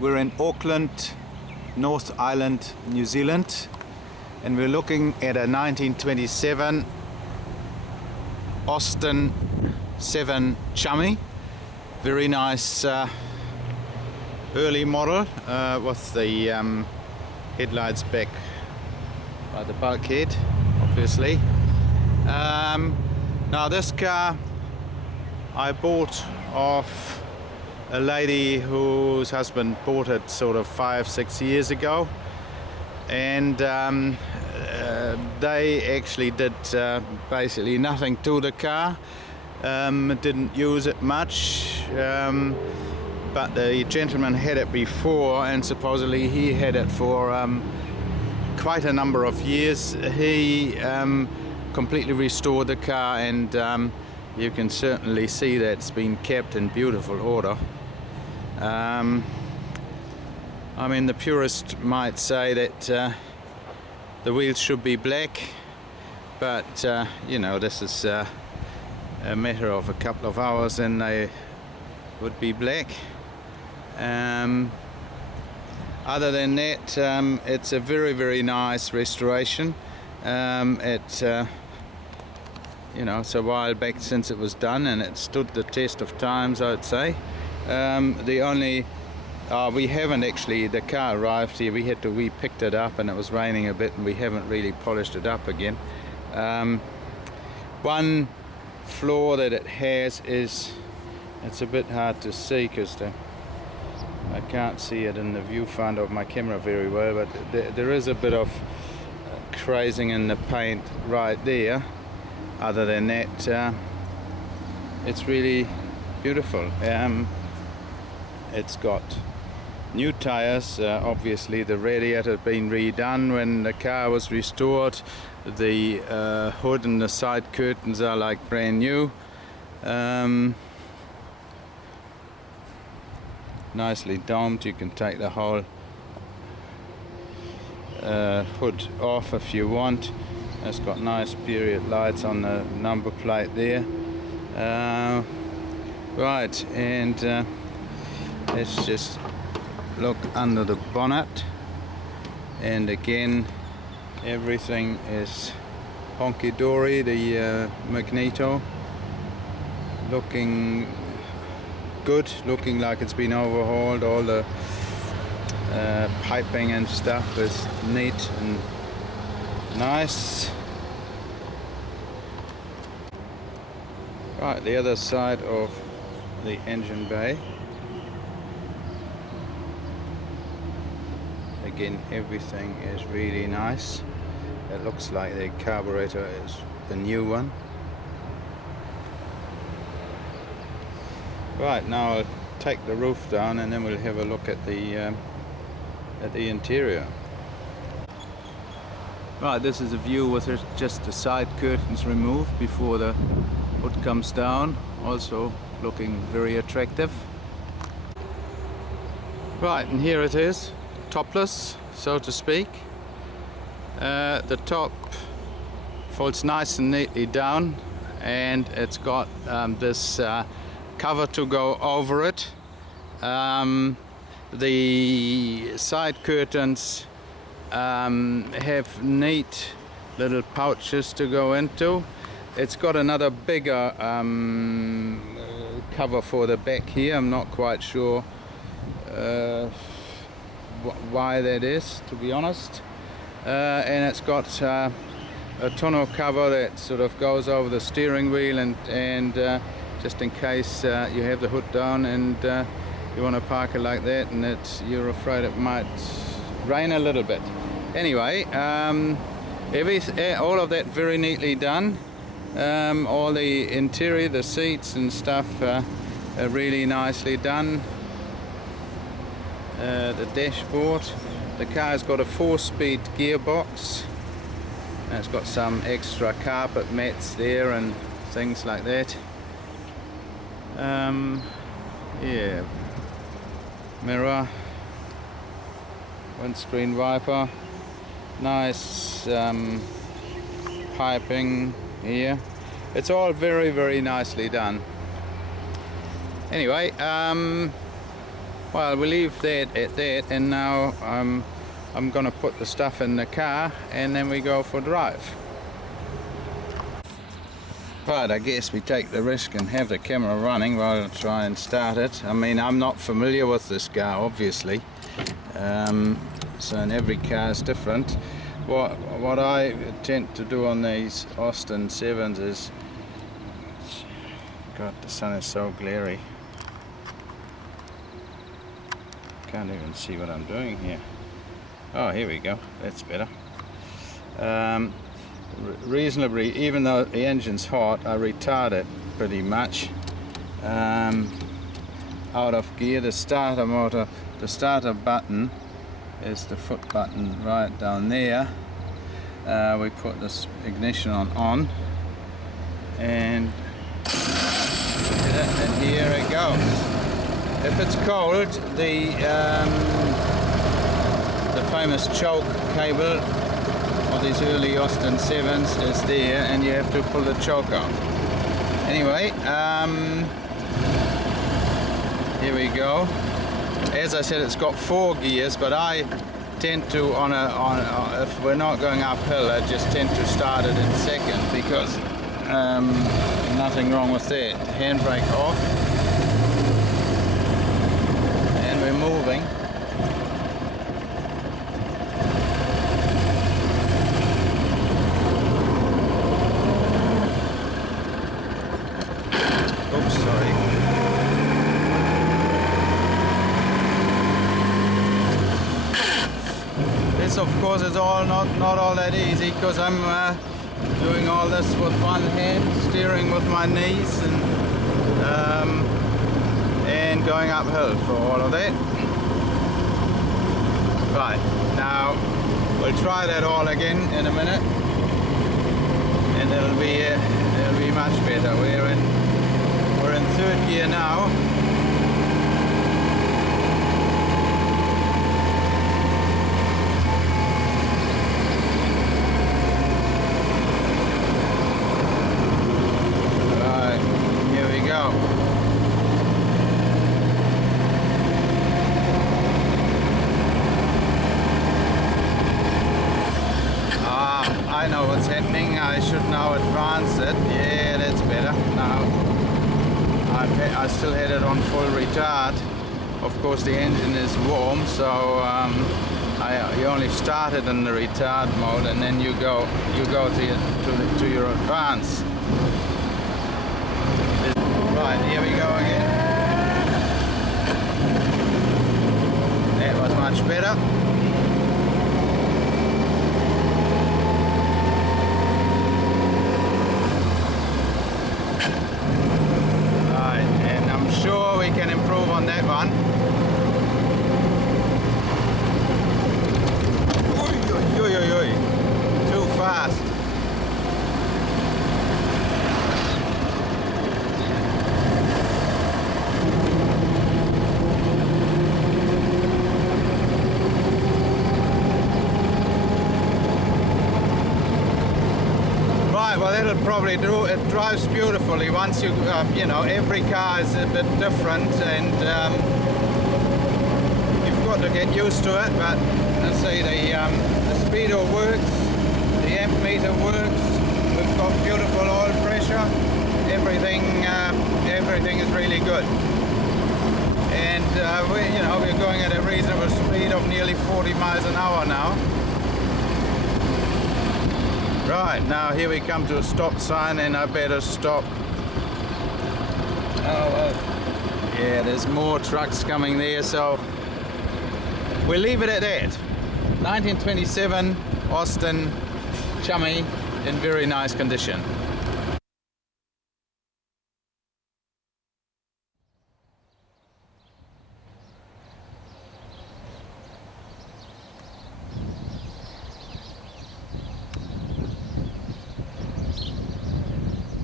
We're in Auckland, North Island, New Zealand, and we're looking at a 1927 Austin 7 Chummy. Very nice early model with the headlights back by the bulkhead, obviously. Now this car I bought off a lady whose husband bought it sort of 5-6 years ago, and they actually did basically nothing to the car. Didn't use it much, but the gentleman had it before, and supposedly he had it for quite a number of years. He completely restored the car, and you can certainly see that it's been kept in beautiful order. I mean, the purist might say that the wheels should be black, but you know, this is a matter of a couple of hours and they would be black. Other than that, it's a very nice restoration. You know, it's a while back since it was done, and it stood the test of times, I would say. The only we haven't actually, the car arrived here, we picked it up and it was raining a bit, and we haven't really polished it up again. One flaw that it has is, it's a bit hard to see because I can't see it in the viewfinder of my camera very well, but there is a bit of crazing in the paint right there. Other than that, it's really beautiful. It's got new tires. Obviously the radiator had been redone when the car was restored. The hood and the side curtains are like brand new. Nicely domed. You can take the whole hood off if you want. It's got nice period lights on the number plate there. Right, and let's just look under the bonnet, and again everything is honky-dory. The magneto looking good, looking like it's been overhauled. All the piping and stuff is neat and nice. Right, the other side of the engine bay. Again, everything is really nice. It looks like the carburetor is the new one. Right, now I'll take the roof down and then we'll have a look at the interior. Right, this is a view with just the side curtains removed before the hood comes down. Also looking very attractive. Right, and here it is, topless, so to speak. The top folds nice and neatly down, and it's got this cover to go over it. The side curtains have neat little pouches to go into. It's got another bigger cover for the back here. I'm not quite sure why that is, to be honest. And it's got a tonneau cover that sort of goes over the steering wheel, and just in case you have the hood down and you want to park it like that, and you're afraid it might rain a little bit. Anyway, all of that very neatly done. All the interior, the seats and stuff are really nicely done. The dashboard. The car's got a 4-speed gearbox. And it's got some extra carpet mats there and things like that. Yeah. Mirror. Windscreen wiper. Nice piping here. It's all very nicely done. Anyway, Well, we leave that at that, and now I'm gonna put the stuff in the car and then we go for a drive. Right, I guess we take the risk and have the camera running while I try and start it. I mean, I'm not familiar with this car, obviously, so in every car is different. What I tend to do on these Austin 7s is, God, the sun is so glary. Can't even see what I'm doing here. Oh, here we go. That's better. Reasonably, even though the engine's hot, I retard it pretty much. Out of gear. The starter motor, the starter button is the foot button right down there. We put this ignition on, and here it goes. If it's cold, the famous choke cable of these early Austin 7s is there, and you have to pull the choke out. Anyway, here we go. As I said, it's got 4 gears, but I tend to, if we're not going uphill, I just tend to start it in second, because nothing wrong with that. Handbrake off, and we're moving. Oops, sorry. This, of course, is all not all that easy, because I'm doing all this with one hand, steering with my knees, and going uphill for all of that. Right, now we'll try that all again in a minute, and it'll be much better. We're in 3rd gear now. I know what's happening. I should now advance it. Yeah, that's better. Now I still had it on full retard. Of course, the engine is warm, so you only start it in the retard mode, and then you go to your advance. Right, here we go again. That was much better. Sure, we can improve on that one. Oi, oi, oi, oi. Too fast. Well, that'll probably do. It drives beautifully once you, you know, every car is a bit different, and you've got to get used to it. But let's see, the speedo works, the amp meter works. We've got beautiful oil pressure. Everything is really good, and we're going at a reasonable speed of nearly 40 miles an hour now. Right, now here we come to a stop sign, and I better stop. Oh, well, yeah, there's more trucks coming there, so we'll leave it at that. 1927 Austin Chummy in very nice condition.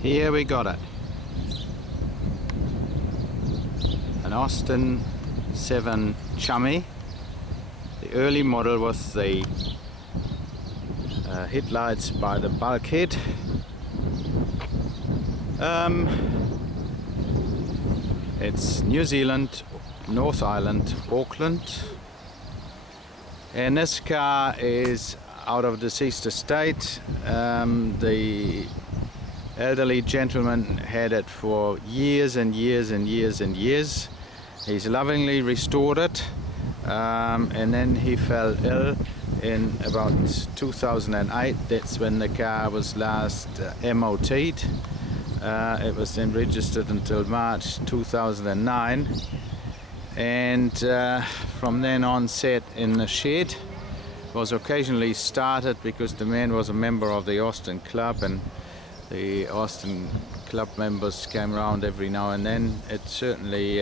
Here we got it. An Austin 7 Chummy. The early model with the headlights by the bulkhead. It's New Zealand North Island, Auckland. And this car is out of deceased estate. The elderly gentleman had it for years and years and years and years. He's lovingly restored it, and then he fell ill in about 2008. That's when the car was last MOT'd. It was then registered until March 2009, and from then on sat in the shed. Was occasionally started because the man was a member of the Austin Club, and the Austin Club members came around every now and then. It certainly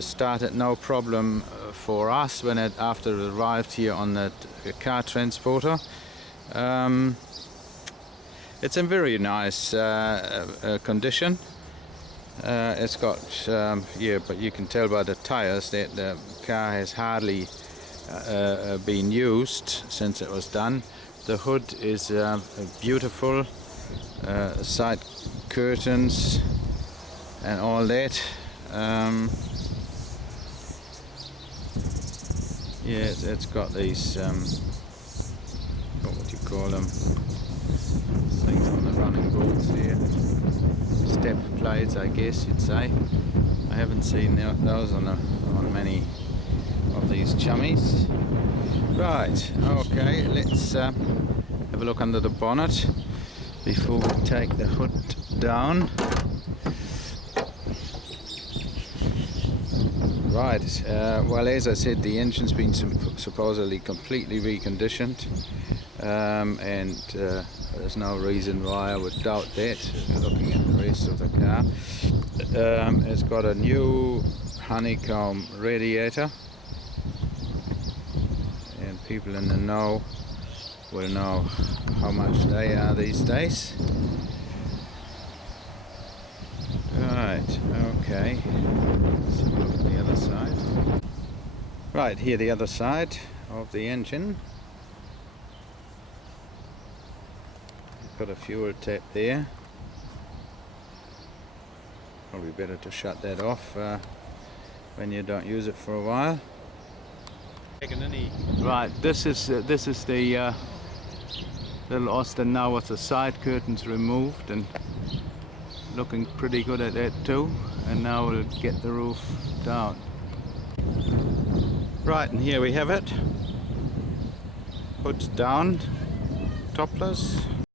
started no problem for us when after it arrived here on the car transporter. It's in very nice condition. It's got yeah, but you can tell by the tires that the car has hardly been used since it was done. The hood is beautiful, side curtains and all that. Yeah, it's got these what would you call them, things on the running boards here, step plates I guess you'd say. I haven't seen those on many of these Chummies. Right, okay, let's have a look under the bonnet before we take the hood down. Right, well, as I said, the engine's been supposedly completely reconditioned, and there's no reason why I would doubt that, looking at the rest of the car. It's got a new honeycomb radiator, and people in the know will know how much they are these days. Right, okay, let's have a look at the other side. Right, here the other side of the engine. Got a fuel tap there. Probably better to shut that off when you don't use it for a while. Right, this is the little Austin now with the side curtains removed, and looking pretty good at that too. And now we'll get the roof down. Right, and here we have it. Hood's down, topless.